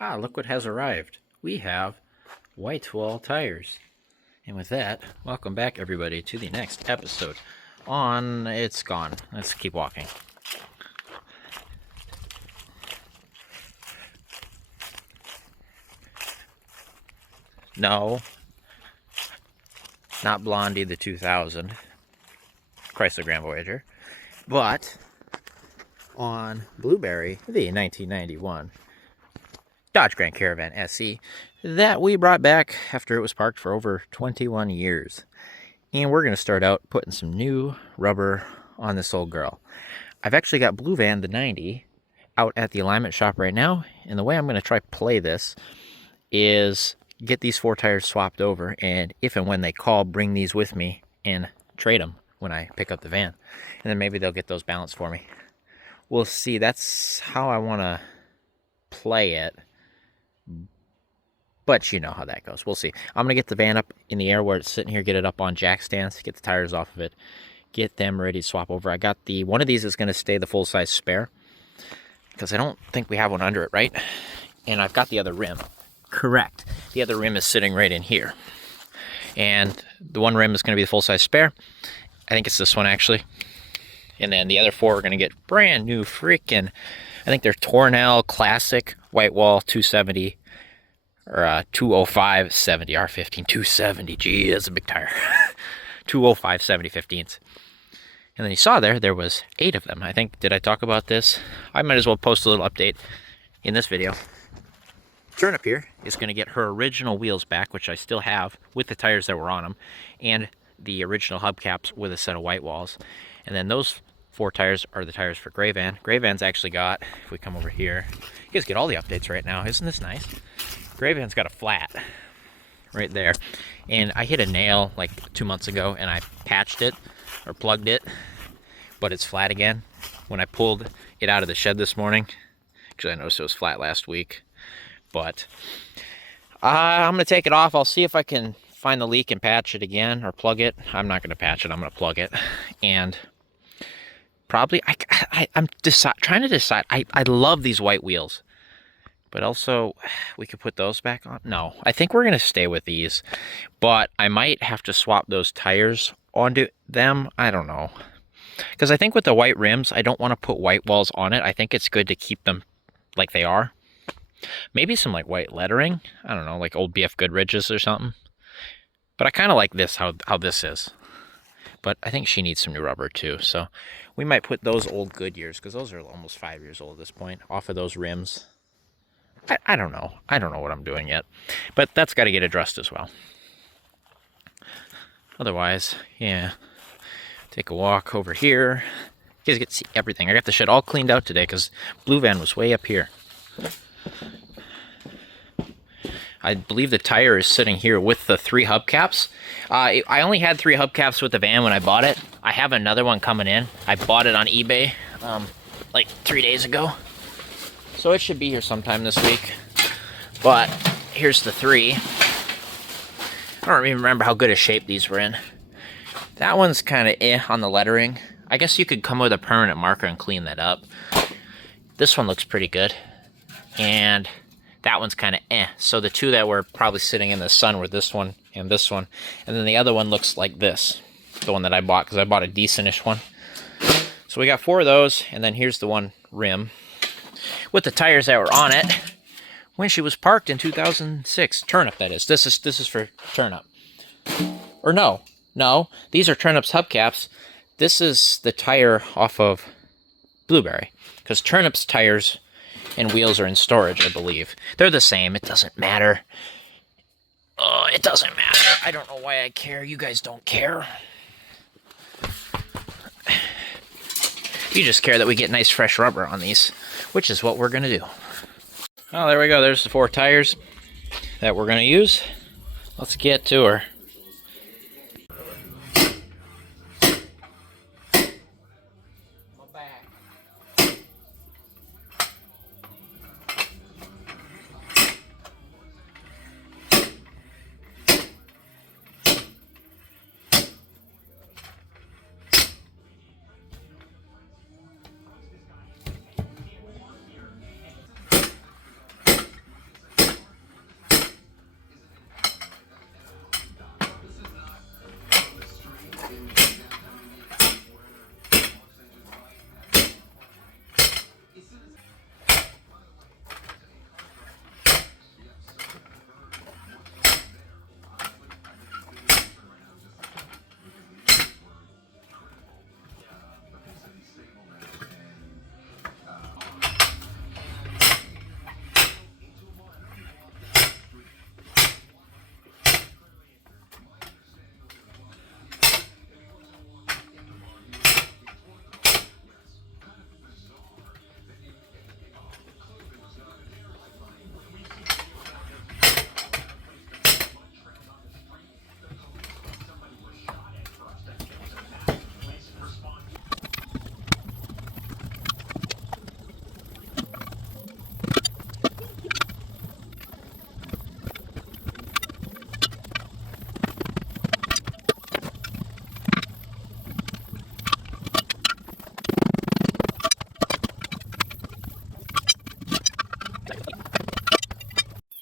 Ah, look what has arrived. We have white wall tires. And with that, welcome back everybody to the next episode on It's Gone. Let's keep walking. No, not Blondie the 2000 Chrysler Grand Voyager, but on Blueberry the 1991 Dodge Grand Caravan SE that we brought back after it was parked for over 21 years. And we're going to start out putting some new rubber on this old girl. I've actually got Blue Van the 90 out at the alignment shop right now, and the way I'm going to try play this is get these 4 tires swapped over, and if and when they call, bring these with me and trade them when I pick up the van. And then maybe they'll get those balanced for me. We'll see. That's how I want to play it. But you know how that goes. We'll see. I'm going to get the van up in the air where it's sitting here, get it up on jack stands, get the tires off of it, get them ready to swap over. I got one of these is going to stay the full-size spare because I don't think we have one under it, right? And I've got the other rim. Correct. The other rim is sitting right in here. And the one rim is going to be the full-size spare. I think it's this one, actually. And then the other 4 are going to get brand new freaking, I think they're Tornell Classic White Wall 270 or 205 70 R15 270. Gee, that's a big tire. 205 70 15s. And then you saw there was 8 of them. I think, did I talk about this? I might as well post a little update in this video. Turnip here is going to get her original wheels back, which I still have with the tires that were on them, and the original hubcaps with a set of white walls. And then those 4 tires are the tires for Gray Van. Gray Van's actually got, if we come over here, you guys get all the updates right now. Isn't this nice? Gray Van's got a flat right there. And I hit a nail like 2 months ago and I patched it or plugged it, but it's flat again. When I pulled it out of the shed this morning, because I noticed it was flat last week, but I'm going to take it off. I'll see if I can find the leak and patch it again or plug it. I'm not going to patch it. I'm going to plug it. And probably, I'm trying to decide. I love these white wheels. But also, we could put those back on. No, I think we're going to stay with these. But I might have to swap those tires onto them. I don't know. Because I think with the white rims, I don't want to put white walls on it. I think it's good to keep them like they are. Maybe some like white lettering. I don't know, like old BF Goodrich's or something. But I kind of like this, how this is. But I think she needs some new rubber too. So we might put those old Goodyears, because those are almost 5 years old at this point, off of those rims. I don't know. I don't know what I'm doing yet. But that's got to get addressed as well. Otherwise, yeah. Take a walk over here. You guys get to see everything. I got the shed all cleaned out today because Blue Van was way up here. I believe the tire is sitting here with the 3 hubcaps. I only had 3 hubcaps with the van when I bought it. I have another one coming in. I bought it on eBay like 3 days ago. So it should be here sometime this week. But here's the 3. I don't even remember how good a shape these were in. That one's kind of on the lettering. I guess you could come with a permanent marker and clean that up. This one looks pretty good. And that one's kind of So the 2 that were probably sitting in the sun were this one and this one. And then the other one looks like this. The one that I bought, because I bought a decentish one. So we got 4 of those. And then here's the one rim with the tires that were on it when she was parked in 2006. Turnip, that is. This is for Turnip. Or no, these are Turnip's hubcaps. This is the tire off of Blueberry, because Turnip's tires and wheels are in storage, I believe. They're the same. It doesn't matter. It doesn't matter. I don't know why I care. You guys don't care. You just care that we get nice fresh rubber on these, which is what we're going to do. Oh, there we go. There's the 4 tires that we're going to use. Let's get to her.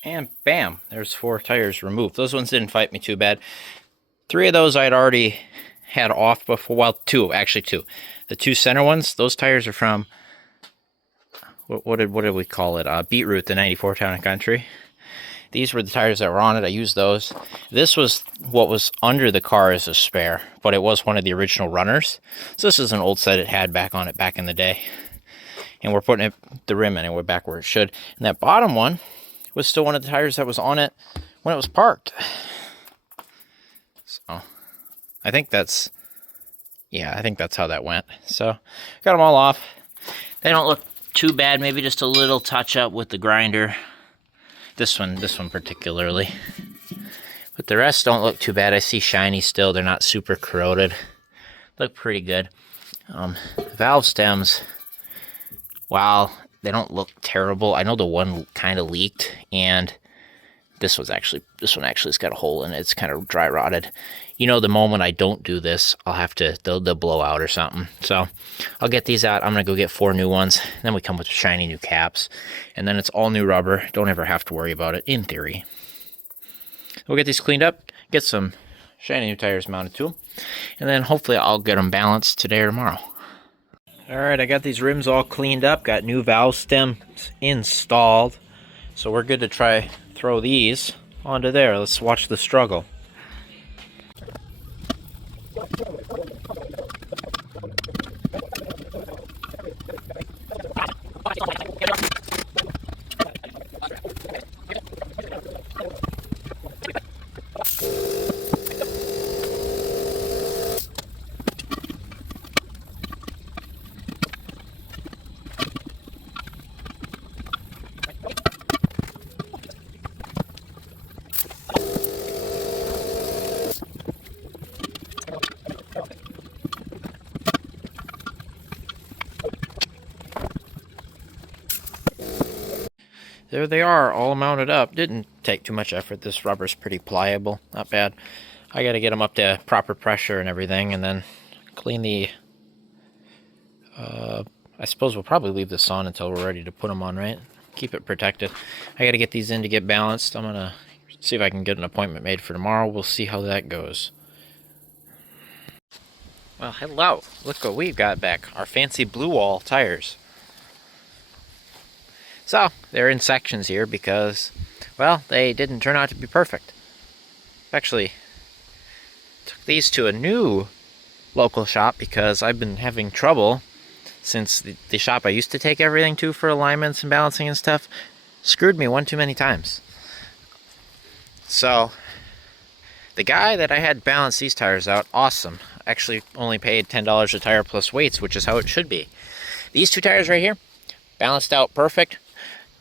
And bam, there's 4 tires removed. Those ones didn't fight me too bad. 3 of those I'd already had off before. Well, 2, actually 2. The 2 center ones, those tires are from, what did we call it? Beetroot, the 94 Town and Country. These were the tires that were on it. I used those. This was what was under the car as a spare, but it was one of the original runners. So this is an old set it had back on it back in the day. And we're putting the rim in it. We're back where it should. And that bottom one was still one of the tires that was on it when it was parked. So I think that's how that went. So got them all off. They don't look too bad. Maybe just a little touch up with the grinder. This one particularly. But the rest don't look too bad. I see shiny still. They're not super corroded. Look pretty good. Valve stems, while they don't look terrible, I know the one kind of leaked, and this one actually has got a hole in it. It's kind of dry rotted. You know, the moment I don't do this, I'll have to, they'll blow out or something. So I'll get these out. I'm going to go get 4 new ones. Then we come with shiny new caps. And then it's all new rubber. Don't ever have to worry about it, in theory. We'll get these cleaned up, get some shiny new tires mounted to them. And then hopefully I'll get them balanced today or tomorrow. Alright, I got these rims all cleaned up. Got new valve stems installed. So we're good to try throw these onto there. Let's watch the struggle. There they are, all mounted up. Didn't take too much effort. This rubber's pretty pliable, not bad. I gotta get them up to proper pressure and everything, and then clean the... I suppose we'll probably leave this on until we're ready to put them on, right? Keep it protected. I gotta get these in to get balanced. I'm gonna see if I can get an appointment made for tomorrow. We'll see how that goes. Well, hello. Look what we've got back. Our fancy blue wall tires. So, they're in sections here because, well, they didn't turn out to be perfect. Actually, took these to a new local shop because I've been having trouble since the shop I used to take everything to for alignments and balancing and stuff screwed me one too many times. So, the guy that I had balance these tires out, awesome. Actually only paid $10 a tire plus weights, which is how it should be. These 2 tires right here, balanced out perfect.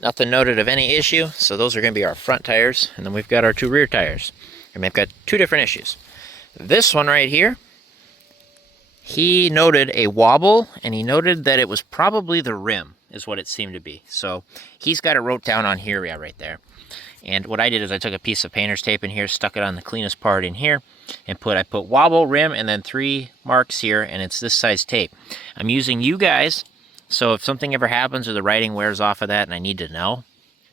Nothing noted of any issue, so those are going to be our front tires, and then we've got our 2 rear tires. And we've got 2 different issues. This one right here, he noted a wobble, and he noted that it was probably the rim, is what it seemed to be. So he's got it wrote down on here, yeah, right there. And what I did is I took a piece of painter's tape in here, stuck it on the cleanest part in here, and I put wobble, rim, and then 3 marks here, and it's this size tape. I'm using you guys. So if something ever happens or the writing wears off of that and I need to know,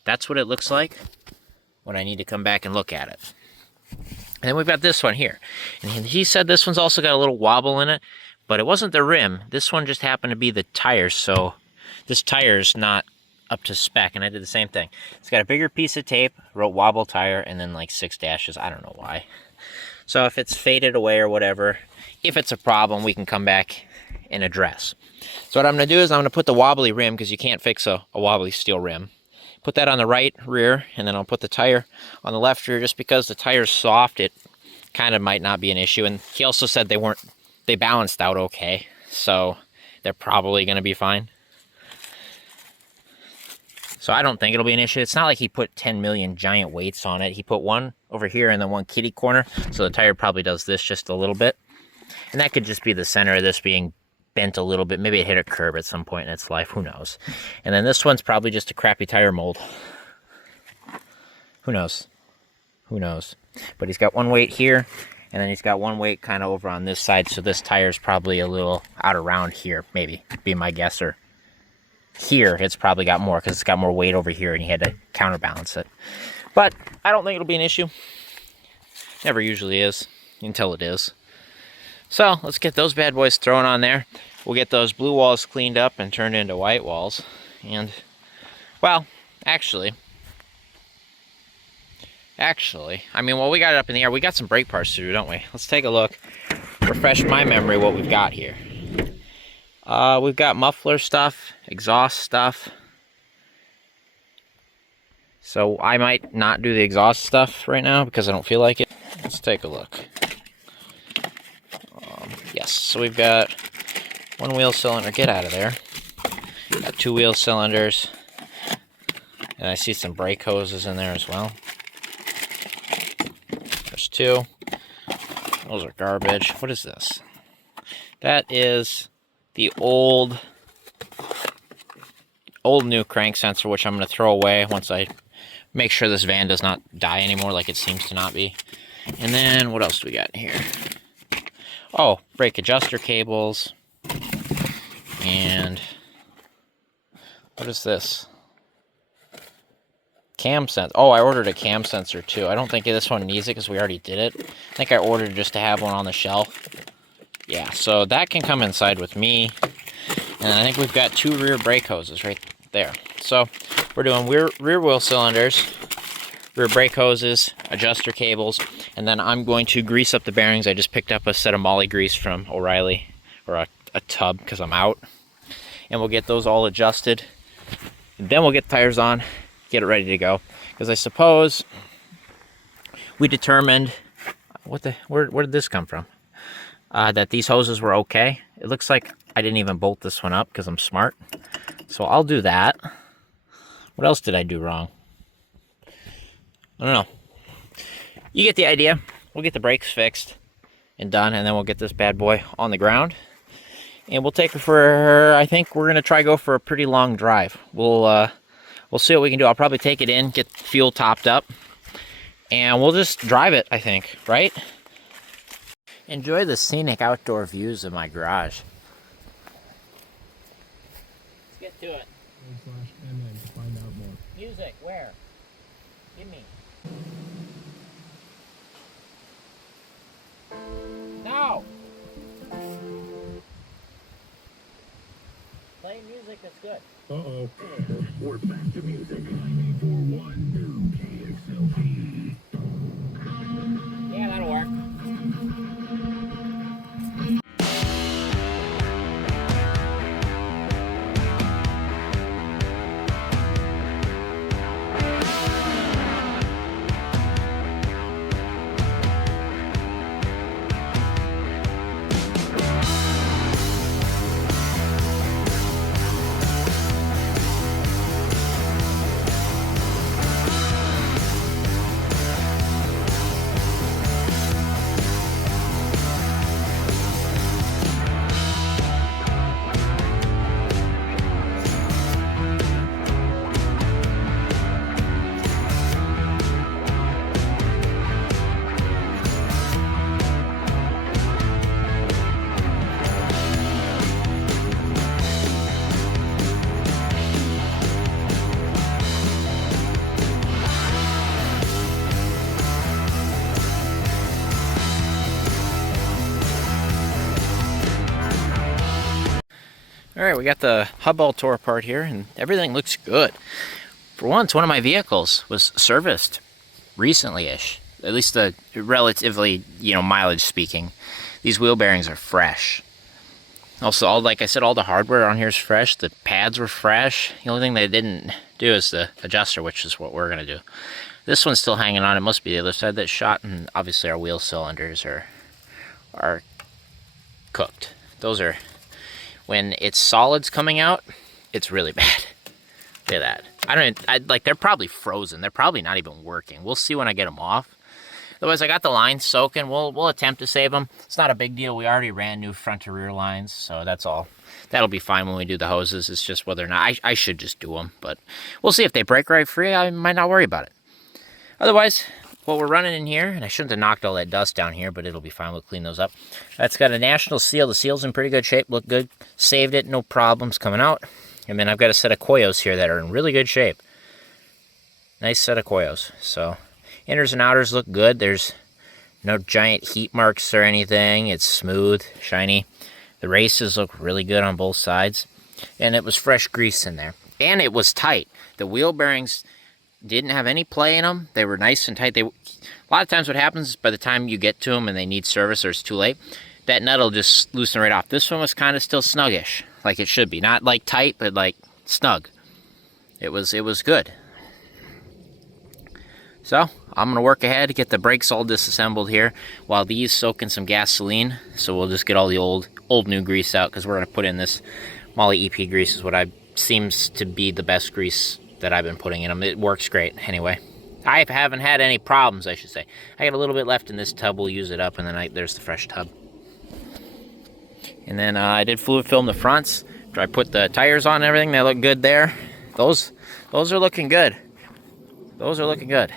that's what it looks like when I need to come back and look at it. And then we've got this one here. And he said this one's also got a little wobble in it, but it wasn't the rim. This one just happened to be the tires, so this tire's not up to spec, and I did the same thing. It's got a bigger piece of tape, wrote wobble tire, and then like 6 dashes. I don't know why. So if it's faded away or whatever, if it's a problem, we can come back and address. So what I'm going to do is I'm going to put the wobbly rim, because you can't fix a wobbly steel rim. Put that on the right rear, and then I'll put the tire on the left rear. Just because the tire's soft, it kind of might not be an issue. And he also said they balanced out okay, so they're probably going to be fine. So I don't think it'll be an issue. It's not like he put 10 million giant weights on it. He put one over here and then one kitty corner, so the tire probably does this just a little bit. And that could just be the center of this being bent a little bit. Maybe it hit a curb at some point in its life. Who knows? And then this one's probably just a crappy tire mold. Who knows? Who knows? But he's got one weight here, and then he's got one weight kind of over on this side, so this tire's probably a little out around here, maybe, be my guess. Or here, it's probably got more, because it's got more weight over here, and he had to counterbalance it. But I don't think it'll be an issue. Never usually is, until it is. So let's get those bad boys thrown on there. We'll get those blue walls cleaned up and turned into white walls. And, well, actually, I mean, while we got it up in the air, we got some brake parts to do, don't we? Let's take a look. Refresh my memory what we've got here. We've got muffler stuff, exhaust stuff. So I might not do the exhaust stuff right now because I don't feel like it. Let's take a look. Yes, so we've got one wheel cylinder. Get out of there. Got two wheel cylinders. And I see some brake hoses in there as well. There's two. Those are garbage. What is this? That is the old new crank sensor, which I'm going to throw away once I make sure this van does not die anymore like it seems to not be. And then what else do we got in here? Oh, brake adjuster cables. And what is this? Cam sensor. Oh, I ordered a cam sensor too. I don't think this one needs it because we already did it. I think I ordered just to have one on the shelf. Yeah, so that can come inside with me. And I think we've got two rear brake hoses right there. So we're doing rear wheel cylinders, rear brake hoses, adjuster cables, and then I'm going to grease up the bearings. I just picked up a set of Molly grease from O'Reilly, or a tub because I'm out. And we'll get those all adjusted. And then we'll get the tires on, get it ready to go. Because I suppose we determined, where did this come from? That these hoses were okay. It looks like I didn't even bolt this one up because I'm smart. So I'll do that. What else did I do wrong? I don't know. You get the idea. We'll get the brakes fixed and done, and then we'll get this bad boy on the ground. And we'll take her for, I think we're going to try go for a pretty long drive. We'll see what we can do. I'll probably take it in, get fuel topped up, and we'll just drive it, I think, right? Enjoy the scenic outdoor views of my garage. Let's get to it. And then to find out more. Music, where? Give me. No! Play music that's good. Uh-oh. We're back to music. 94.1 new KXLP. Yeah, that'll work. Alright, we got the hub all tore apart here, and everything looks good. For once, one of my vehicles was serviced recently-ish. At least the relatively, mileage speaking. These wheel bearings are fresh. Also, like I said, all the hardware on here is fresh. The pads were fresh. The only thing they didn't do is the adjuster, which is what we're going to do. This one's still hanging on. It must be the other side that's shot, and obviously our wheel cylinders are cooked. Those are... When it's solids coming out, it's really bad. Look at that. They're probably frozen. They're probably not even working. We'll see when I get them off. Otherwise, I got the lines soaking. We'll attempt to save them. It's not a big deal. We already ran new front to rear lines, so that's all. That'll be fine when we do the hoses. It's just whether or not I should just do them, but we'll see if they break right free. I might not worry about it. Otherwise, what we're running in here, and I shouldn't have knocked all that dust down here, but it'll be fine. We'll clean those up. That's got a national seal. The seal's in pretty good shape. Look good. Saved it. No problems coming out. And then I've got a set of Koyos here that are in really good shape. Nice set of coils. So inners and outers look good. There's no giant heat marks or anything. It's smooth, shiny. The races look really good on both sides. And it was fresh grease in there. And it was tight. The wheel bearings didn't have any play in them. They were nice and tight. A lot of times what happens is by the time you get to them and they need service or it's too late, that nut will just loosen right off. This one was kind of still snuggish, like it should be. Not like tight, but like snug. It was good. So I'm gonna work ahead to get the brakes all disassembled here while these soak in some gasoline. So we'll just get all the old new grease out because we're gonna put in this Molly EP grease is what seems to be the best grease that I've been putting in them. It works great anyway. I haven't had any problems, I should say. I got a little bit left in this tub. We'll use it up, and then there's the fresh tub. And then I did fluid film the fronts. After I put the tires on and everything, they look good there. Those are looking good. Those are looking good.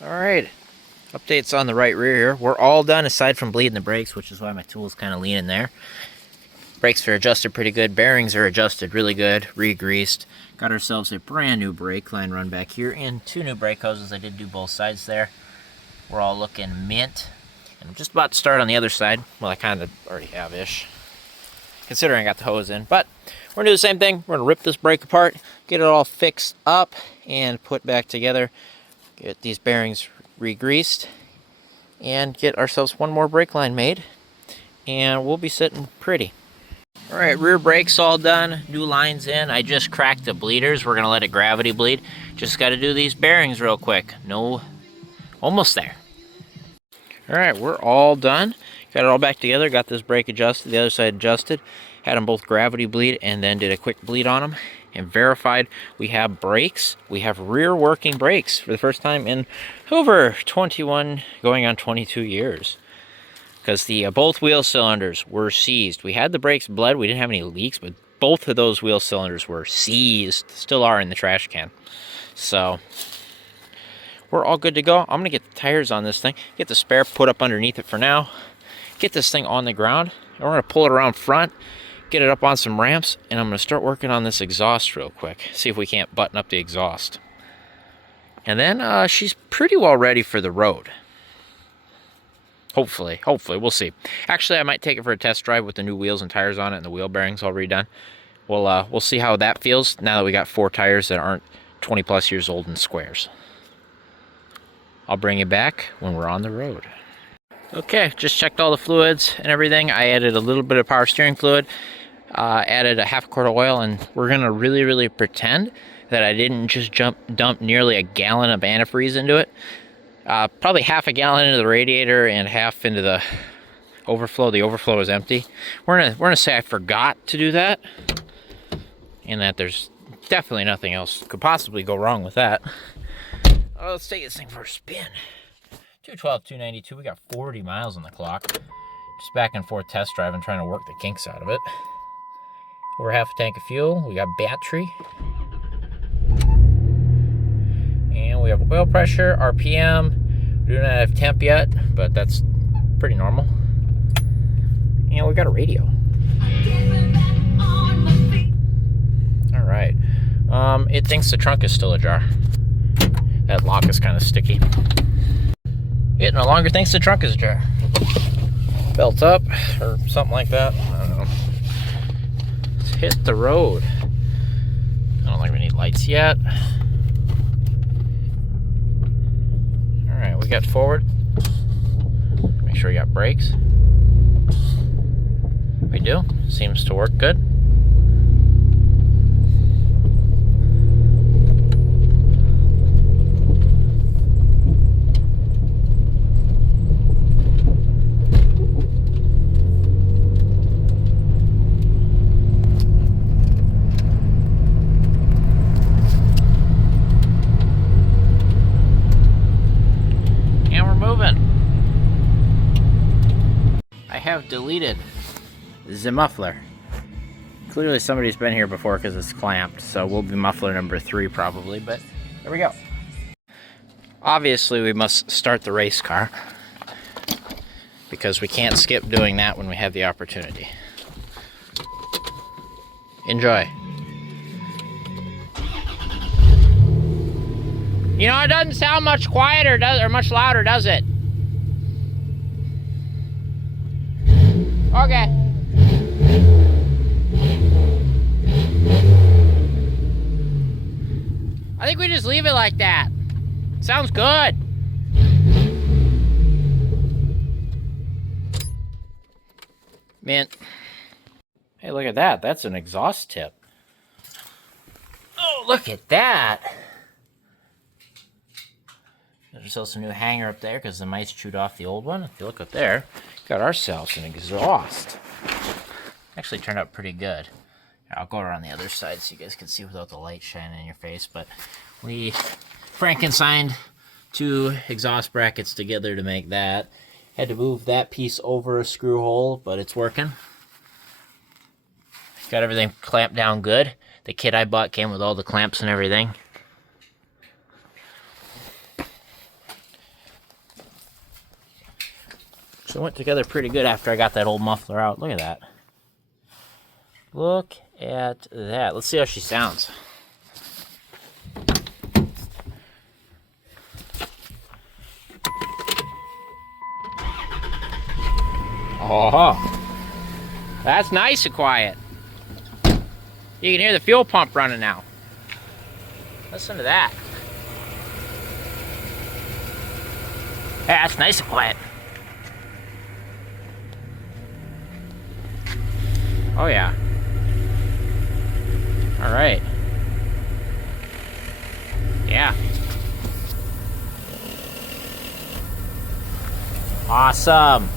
Alright, updates on the right rear here. We're all done aside from bleeding the brakes, which is why my tool's kind of leaning there. Brakes are adjusted pretty good. Bearings are adjusted really good. Re-greased. Got ourselves a brand new brake line run back here and 2 new brake hoses. I did do both sides there. We're all looking mint. And I'm just about to start on the other side. Well, I kind of already have-ish, considering I got the hose in. But we're going to do the same thing. We're going to rip this brake apart, get it all fixed up, and put back together. Get these bearings re-greased, and get ourselves one more brake line made. And we'll be sitting pretty. Alright, rear brakes all done. New lines in. I just cracked the bleeders. We're going to let it gravity bleed. Just got to do these bearings real quick. No, almost there. Alright, we're all done. Got it all back together. Got this brake adjusted, the other side adjusted. Had them both gravity bleed and then did a quick bleed on them. And verified we have brakes. We have rear working brakes for the first time in over 21, going on 22 years. because the both wheel cylinders were seized. We had the brakes bled. We didn't have any leaks, but both of those wheel cylinders were seized. Still are in the trash can. So we're all good to go. I'm gonna get the tires on this thing, get the spare put up underneath it for now, get this thing on the ground, and we're gonna pull it around front, get it up on some ramps, and I'm gonna start working on this exhaust real quick. See if we can't button up the exhaust. And then she's pretty well ready for the road. Hopefully, we'll see. Actually, I might take it for a test drive with the new wheels and tires on it and the wheel bearings all redone. We'll see how that feels now that we got 4 tires that aren't 20 plus years old in squares. I'll bring you back when we're on the road. Okay, just checked all the fluids and everything. I added a little bit of power steering fluid, added a half quart of oil, and we're gonna really pretend that I didn't just dump nearly a gallon of antifreeze into it. Probably half a gallon into the radiator and half into the overflow. The overflow is empty. We're gonna say I forgot to do that, and that there's definitely nothing else could possibly go wrong with that. Oh, let's take this thing for a spin. 212, 292. We got 40 miles on the clock. Just back and forth test driving, trying to work the kinks out of it. Over half a tank of fuel. We got battery. And we have oil pressure, RPM. We do not have temp yet, but that's pretty normal. And we got a radio. All right. It thinks the trunk is still ajar. That lock is kind of sticky. It no longer thinks the trunk is ajar. Belt up, or something like that. I don't know. Let's hit the road. I don't think we need lights yet. Alright, we got forward. Make sure we got brakes. We do. Seems to work good. Deleted the muffler. Clearly somebody's been here before because it's clamped, so we'll be muffler number 3 probably, but there we go. Obviously we must start the race car because we can't skip doing that when we have the opportunity. Enjoy. You know, it doesn't sound much quieter, or much louder, does it? Okay. I think we just leave it like that. Sounds good. Man. Hey, look at that. That's an exhaust tip. Oh, look at that. There's also a new hanger up there because the mice chewed off the old one. If you look up there, got ourselves an exhaust. Actually turned out pretty good. I'll go around the other side so you guys can see without the light shining in your face. But we Frankensteined 2 exhaust brackets together to make that. Had to move that piece over a screw hole, but it's working. Got everything clamped down good. The kit I bought came with all the clamps and everything. So it went together pretty good after I got that old muffler out. Look at that. Look at that. Let's see how she sounds. Oh, that's nice and quiet. You can hear the fuel pump running now. Listen to that. Hey, that's nice and quiet. Oh yeah. All right. Yeah. Awesome.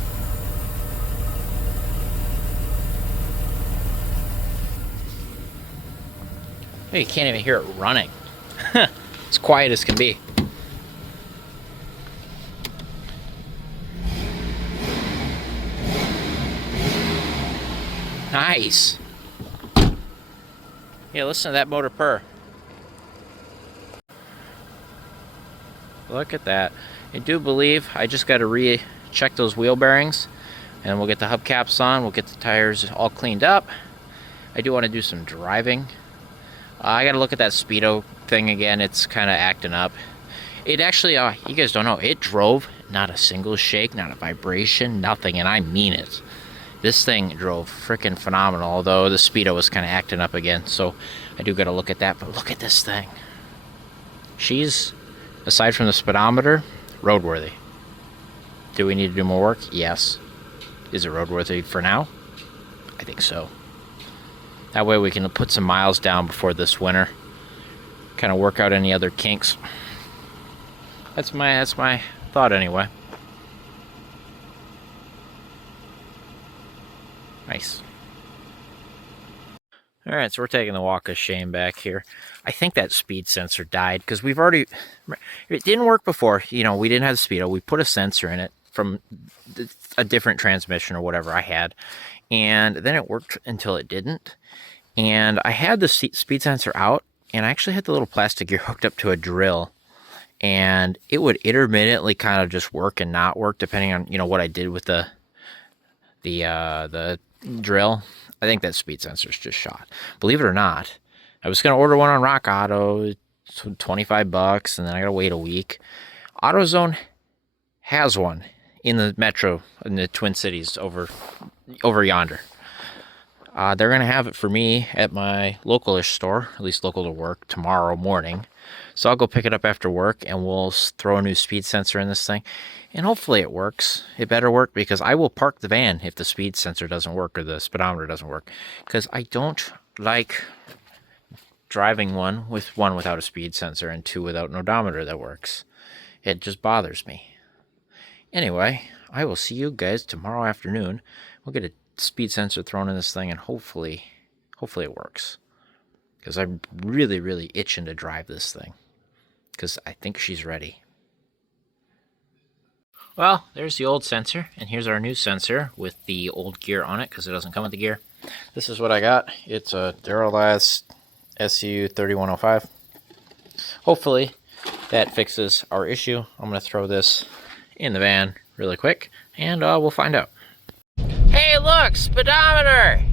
You can't even hear it running. It's quiet as can be. Nice. Yeah, listen to that motor purr. Look at that. I do believe I just got to recheck those wheel bearings, and we'll get the hubcaps on. We'll get the tires all cleaned up. I do want to do some driving. I got to look at that speedo thing again. It's kind of acting up. It actually, you guys don't know, it drove not a single shake, not a vibration, nothing, and I mean it. This thing drove freaking phenomenal, although the speedo was kind of acting up again, so I do got to look at that. But look at this thing. She's, aside from the speedometer, roadworthy. Do we need to do more work? Yes. Is it roadworthy for now? I think so. That way we can put some miles down before this winter. Kind of work out any other kinks. That's my thought anyway. Nice. Alright, so we're taking the walk of shame back here. I think that speed sensor died because we've already... It didn't work before. You know, we didn't have the speedo. We put a sensor in it from a different transmission or whatever I had. And then it worked until it didn't. And I had the speed sensor out, and I actually had the little plastic gear hooked up to a drill. And it would intermittently kind of just work and not work depending on, you know, what I did with the drill. I think that speed sensor's just shot. Believe it or not, I was going to order one on Rock Auto, $25, and then I got to wait a week. AutoZone has one in the metro, in the Twin Cities over yonder. They're going to have it for me at my localish store, at least local to work, tomorrow morning. So I'll go pick it up after work, and we'll throw a new speed sensor in this thing. And hopefully it works. It better work, because I will park the van if the speed sensor doesn't work or the speedometer doesn't work. Because I don't like driving one without a speed sensor and two without an odometer that works. It just bothers me. Anyway, I will see you guys tomorrow afternoon. We'll get a speed sensor thrown in this thing, and hopefully it works. Because I'm really, really itching to drive this thing. Because I think she's ready. Well, there's the old sensor, and here's our new sensor with the old gear on it, because it doesn't come with the gear. This is what I got. It's a Duralast SU3105. Hopefully that fixes our issue. I'm going to throw this in the van really quick, and we'll find out. Hey, look, speedometer!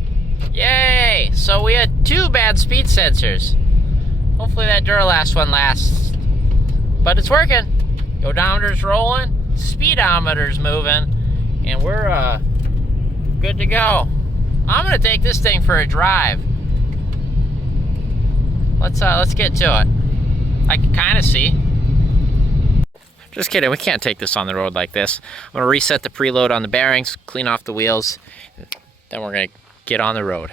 Yay! So we had 2 bad speed sensors. Hopefully that Duralast one lasts. But it's working. The odometer's rolling, speedometer's moving, and we're good to go. I'm gonna take this thing for a drive. Let's get to it. I can kind of see. Just kidding, we can't take this on the road like this. I'm gonna reset the preload on the bearings, clean off the wheels, then we're gonna get on the road.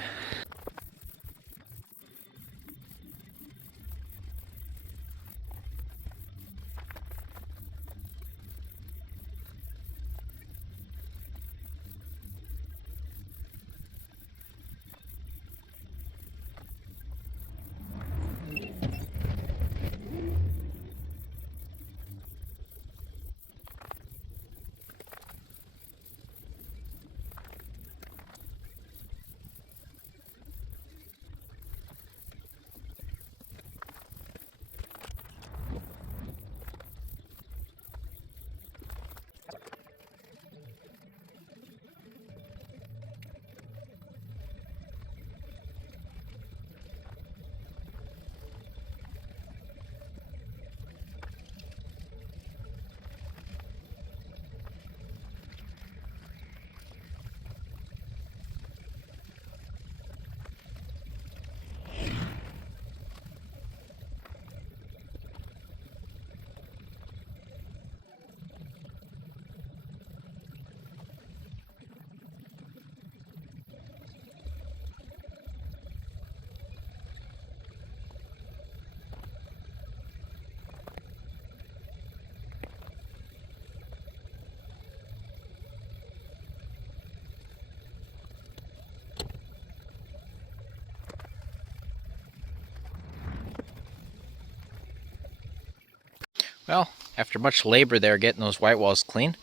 Well, after much labor there getting those white walls clean,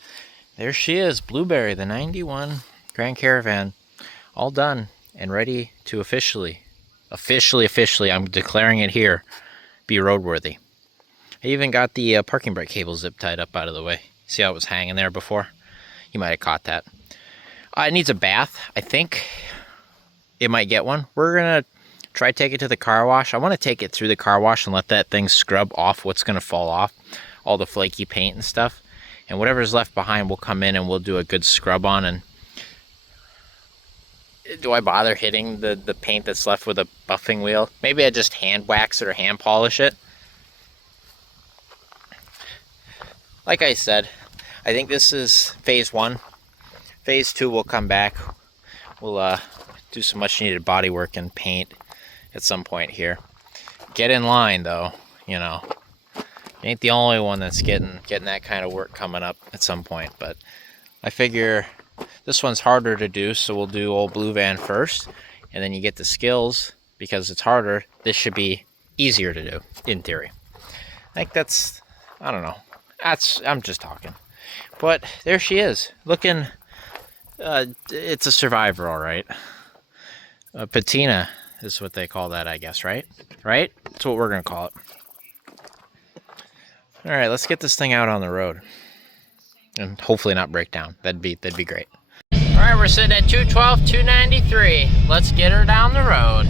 there she is, Blueberry, the 91 Grand Caravan, all done. and ready to officially, I'm declaring it here, be roadworthy. I even got the parking brake cable zip tied up out of the way. See how it was hanging there before? You might have caught that. It needs a bath. I think it might get one. We're gonna try take it to the car wash. I want to take it through the car wash and let that thing scrub off what's gonna fall off, all the flaky paint and stuff. And whatever's left behind, we'll come in and we'll do a good scrub on. And do I bother hitting the paint that's left with a buffing wheel? Maybe I just hand wax it or hand polish it. Like I said, I think this is phase 1. Phase 2 will come back. We'll do some much needed body work and paint at some point here. Get in line though, you know. You ain't the only one that's getting that kind of work coming up at some point, but I figure this one's harder to do, so we'll do old Blue Van first, and then you get the skills. Because it's harder, this should be easier to do, in theory. I think that's, I don't know. I'm just talking. But there she is, looking, it's a survivor, all right. Patina is what they call that, I guess, right? Right? That's what we're gonna call it. All right, let's get this thing out on the road, and hopefully not break down. That'd be great. All right, we're sitting at 212, 293. Let's get her down the road.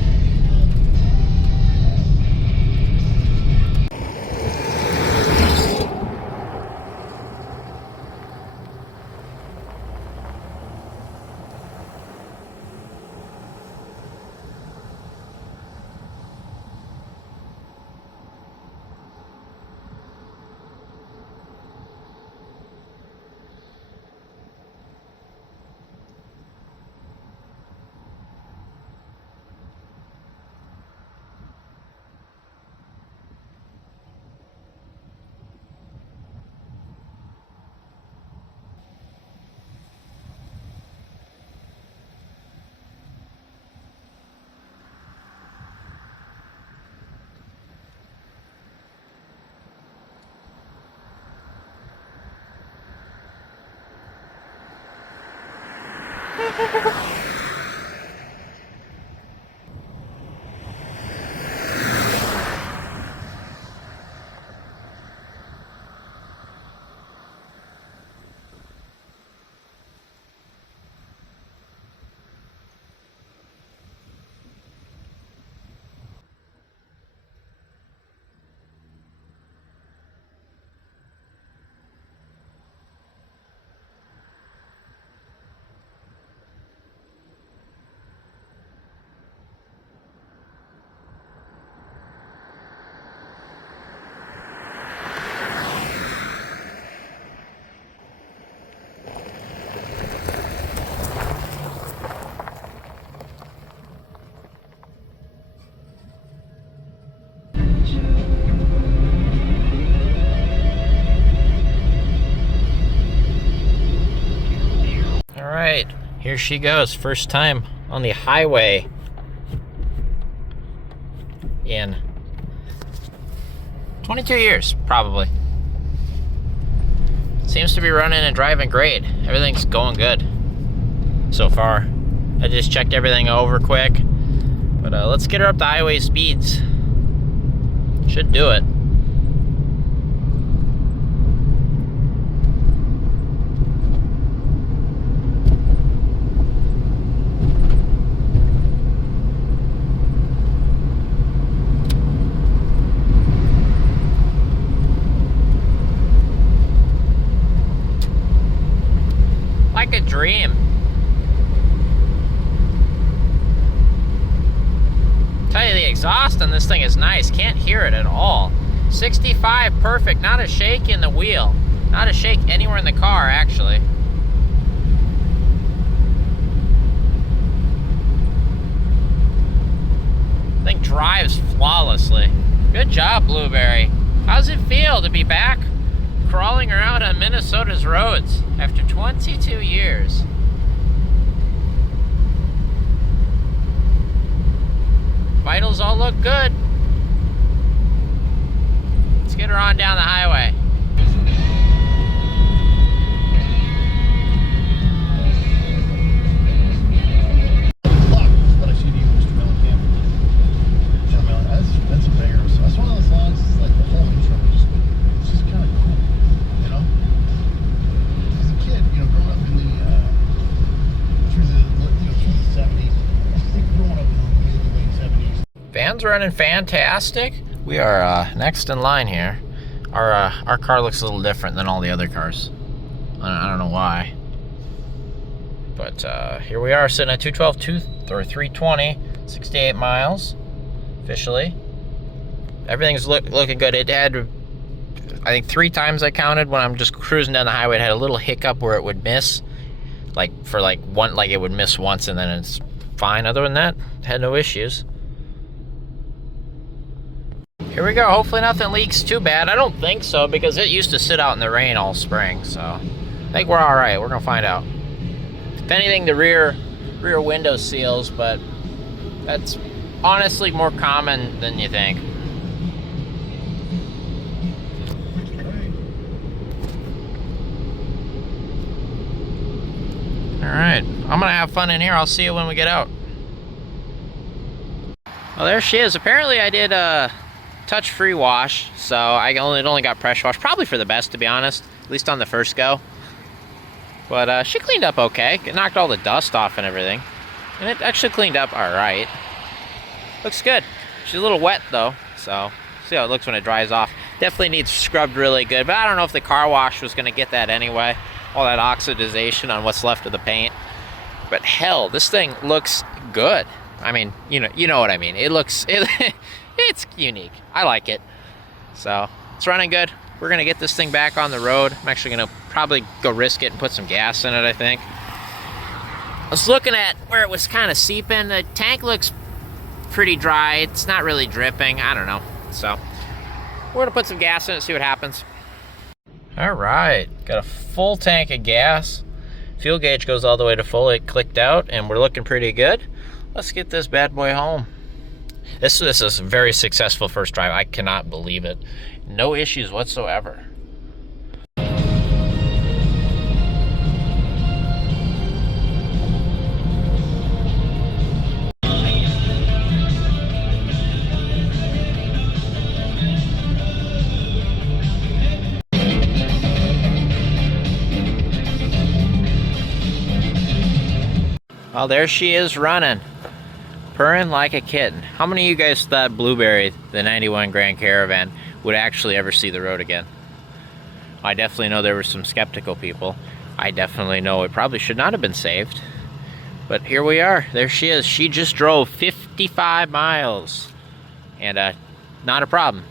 Here she goes, first time on the highway in 22 years, probably. Seems to be running and driving great. Everything's going good so far. I just checked everything over quick, but let's get her up to highway speeds. Should do it. Like a dream. Tell you, the exhaust on this thing is nice. Can't hear it at all. 65, perfect. Not a shake in the wheel. Not a shake anywhere in the car, actually. Thing drives flawlessly. Good job, Blueberry. How's it feel to be back crawling around on Minnesota's roads after 22 years? Vitals all look good. Let's get her on down the highway. van's running fantastic. We are next in line here. Our car looks a little different than all the other cars. I don't know why. But here we are sitting at 320, 68 miles officially. Everything's looking good. It had, I think 3 times I counted when I'm just cruising down the highway, it had a little hiccup where it would miss. Like it would miss once and then it's fine. Other than that, had no issues. Here we go. Hopefully nothing leaks too bad. I don't think so because it used to sit out in the rain all spring. So I think we're all right. We're gonna find out. If anything, the rear window seals, but that's honestly more common than you think. All right, I'm gonna have fun in here. I'll see you when we get out. Well, there she is. Apparently I did a touch-free wash, so it only got pressure wash. Probably for the best, to be honest, at least on the first go. But she cleaned up okay. It knocked all the dust off and everything. And it actually cleaned up all right. Looks good. She's a little wet though, so see how it looks when it dries off. Definitely needs scrubbed really good, but I don't know if the car wash was gonna get that anyway. All that oxidization on what's left of the paint. But hell, this thing looks good. I mean, you know what I mean. It's unique. I like it. So it's running good. We're gonna get this thing back on the road. I'm actually gonna probably go risk it and put some gas in it, I think. I was looking at where it was kind of seeping. The tank looks pretty dry. It's not really dripping. I don't know. So we're gonna put some gas in it, see what happens. All right, got a full tank of gas. Fuel gauge goes all the way to full. It clicked out and we're looking pretty good. Let's get this bad boy home. This is a very successful first drive. I cannot believe it. No issues whatsoever. Well, there she is running. Purring like a kitten. How many of you guys thought Blueberry, the 91 Grand Caravan, would actually ever see the road again? I definitely know there were some skeptical people. I definitely know it probably should not have been saved. But here we are. There she is. She just drove 55 miles. And not a problem.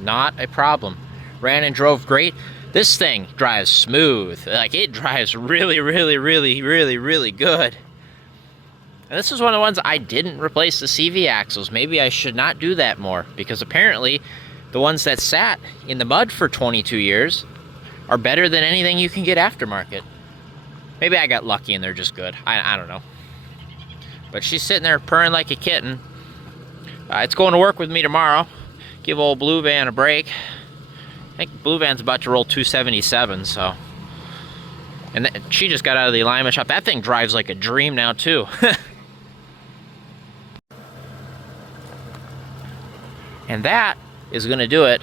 Not a problem. Ran and drove great. This thing drives smooth. Like, it drives really, really, really, really, really good. And this is one of the ones I didn't replace the CV axles. Maybe I should not do that more, because apparently the ones that sat in the mud for 22 years are better than anything you can get aftermarket. Maybe I got lucky and they're just good. I don't know. But she's sitting there purring like a kitten. It's going to work with me tomorrow. Give old Blue Van a break. I think Blue Van's about to roll 277, so. And she just got out of the alignment shop. That thing drives like a dream now too. And that is going to do it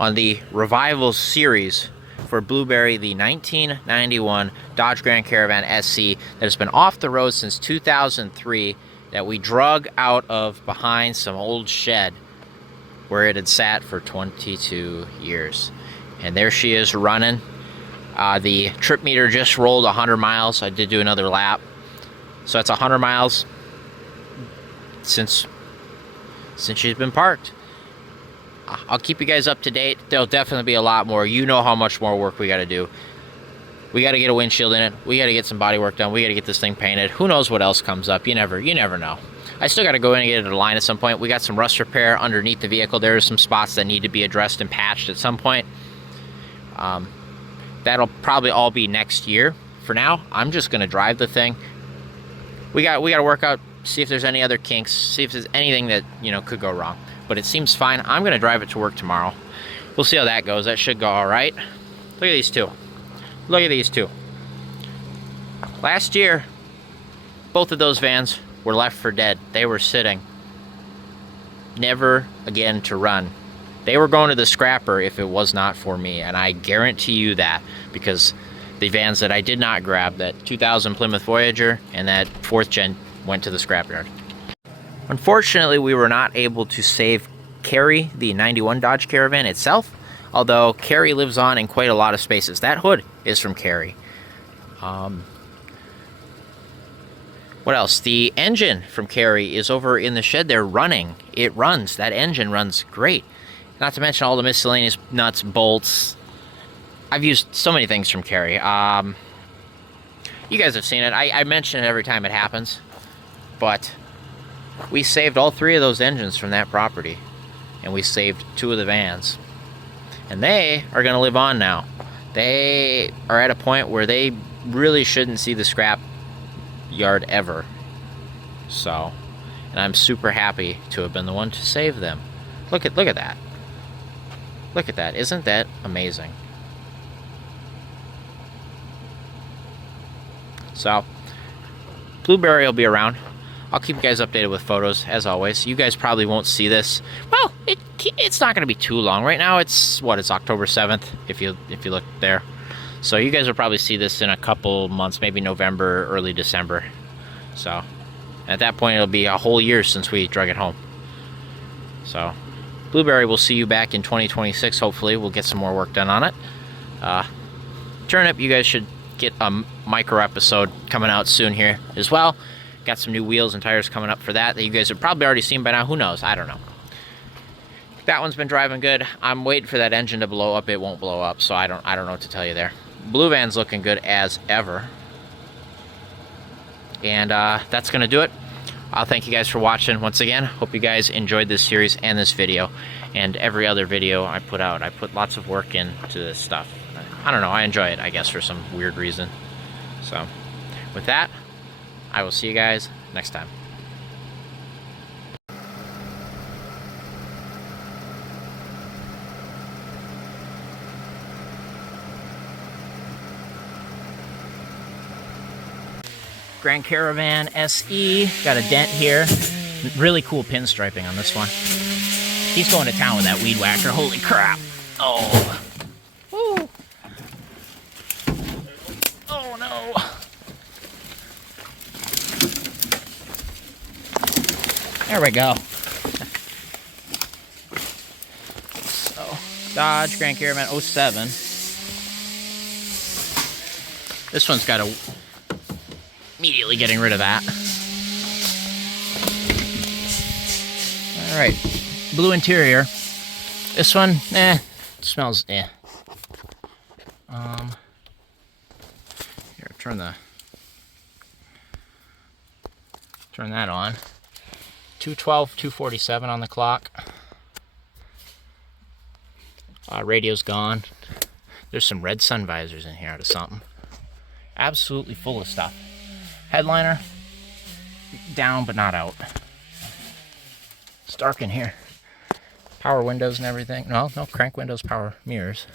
on the Revival series for Blueberry, the 1991 Dodge Grand Caravan SC that has been off the road since 2003, that we drug out of behind some old shed where it had sat for 22 years. And there she is running. The trip meter just rolled 100 miles. I did do another lap. So that's 100 miles since she's been parked. I'll keep you guys up to date. There'll definitely be a lot more. You know how much more work we got to do. We got to get a windshield in it. We got to get some body work done. We got to get this thing painted. Who knows what else comes up? You never know. I still got to go in and get it aligned at some point. We got some rust repair underneath the vehicle. There are some spots that need to be addressed and patched at some point. That'll probably all be next year. For now, I'm just going to drive the thing. We got to work out, see if there's any other kinks, see if there's anything that, could go wrong. But it seems fine. I'm going to drive it to work tomorrow. We'll see how that goes. That should go all right. Look at these two. Look at these two. Last year, both of those vans were left for dead. They were sitting. Never again to run. They were going to the scrapper if it was not for me, and I guarantee you that, because the vans that I did not grab, that 2000 Plymouth Voyager and that 4th gen, went to the scrapyard. Unfortunately, we were not able to save Carrie, the 91 Dodge Caravan itself, although Carrie lives on in quite a lot of spaces. That hood is from Carrie. What else? The engine from Carrie is over in the shed there running. It runs. That engine runs great. Not to mention all the miscellaneous nuts, bolts. I've used so many things from Carrie. You guys have seen it. I mention it every time it happens. But we saved all 3 of those engines from that property. And we saved 2 of the vans. And they are going to live on now. They are at a point where they really shouldn't see the scrap yard ever. So, and I'm super happy to have been the one to save them. Look at that. Look at that. Isn't that amazing? So, Blueberry will be around. I'll keep you guys updated with photos, as always. You guys probably won't see this. Well, it's not going to be too long. Right now, it's October 7th, if you look there. So you guys will probably see this in a couple months, maybe November, early December. So, at that point, it'll be a whole year since we drug it home. So, Blueberry, we'll see you back in 2026, hopefully. We'll get some more work done on it. Turnip, you guys should get a micro episode coming out soon here as well. Got some new wheels and tires coming up for that you guys have probably already seen by now. Who knows? I don't know. That one's been driving good. I'm waiting for that engine to blow up. It won't blow up, so I don't know what to tell you there. Blue Van's looking good as ever. And that's going to do it. I'll thank you guys for watching once again. Hope you guys enjoyed this series and this video and every other video I put out. I put lots of work into this stuff. I don't know. I enjoy it, I guess, for some weird reason. So, with that, I will see you guys next time. Grand Caravan SE, got a dent here. Really cool pinstriping on this one. He's going to town with that weed whacker. Holy crap. Oh. Woo. Oh no. There we go. So, Dodge Grand Caravan 07. This one's got a immediately getting rid of that. Alright, blue interior. This one, smells, Here, turn that on. 212, 247 on the clock. Radio's gone. There's some red sun visors in here out of something. Absolutely full of stuff. Headliner, down but not out. It's dark in here. Power windows and everything. No crank windows, power mirrors.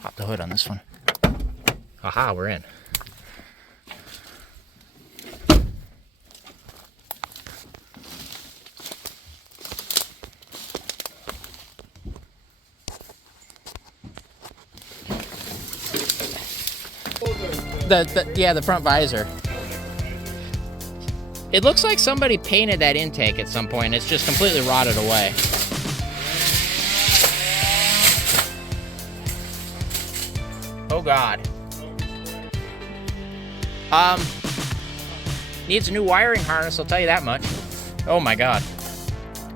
Pop the hood on this one. Aha, we're in. The front visor. It looks like somebody painted that intake at some point. It's just completely rotted away. Oh God. Needs a new wiring harness, I'll tell you that much. Oh my God.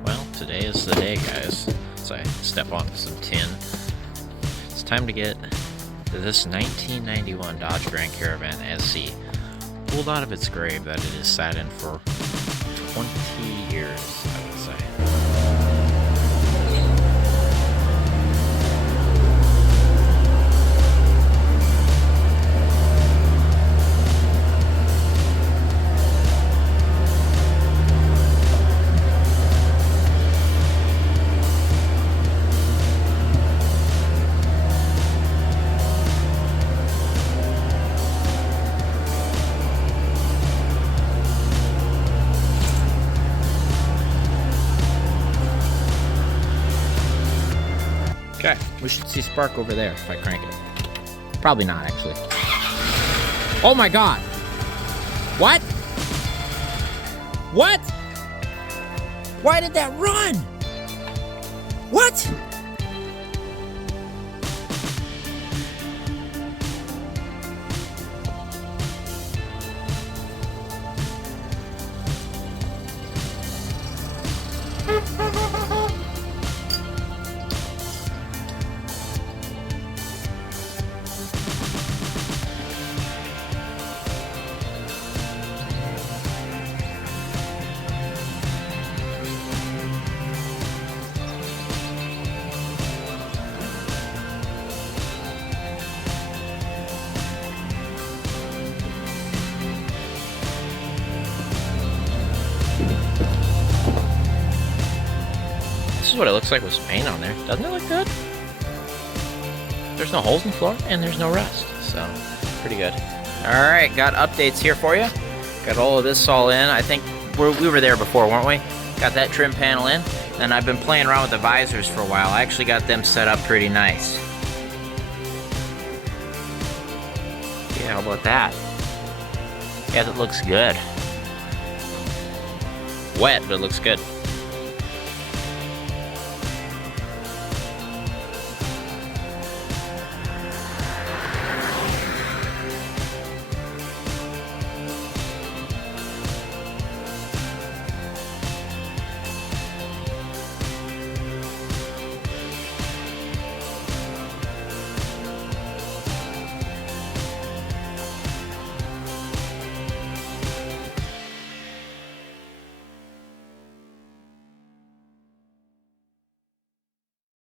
Well, today is the day, guys. As I step on some tin. It's time to get this 1991 Dodge Grand Caravan SC pulled out of its grave that it has sat in for 20 years, I would say. Okay, we should see spark over there if I crank it. Probably not, actually. Oh my God! What? What? Why did that run? What? This is what it looks like with some paint on there. Doesn't it look good? There's no holes in the floor and there's no rust, so pretty good. All right, got updates here for you. Got all of this all in. I think we were there before, weren't we? Got that trim panel in. Then I've been playing around with the visors for a while. I actually got them set up pretty nice. Yeah, how about that? Yeah, that looks good. Wet, but it looks good.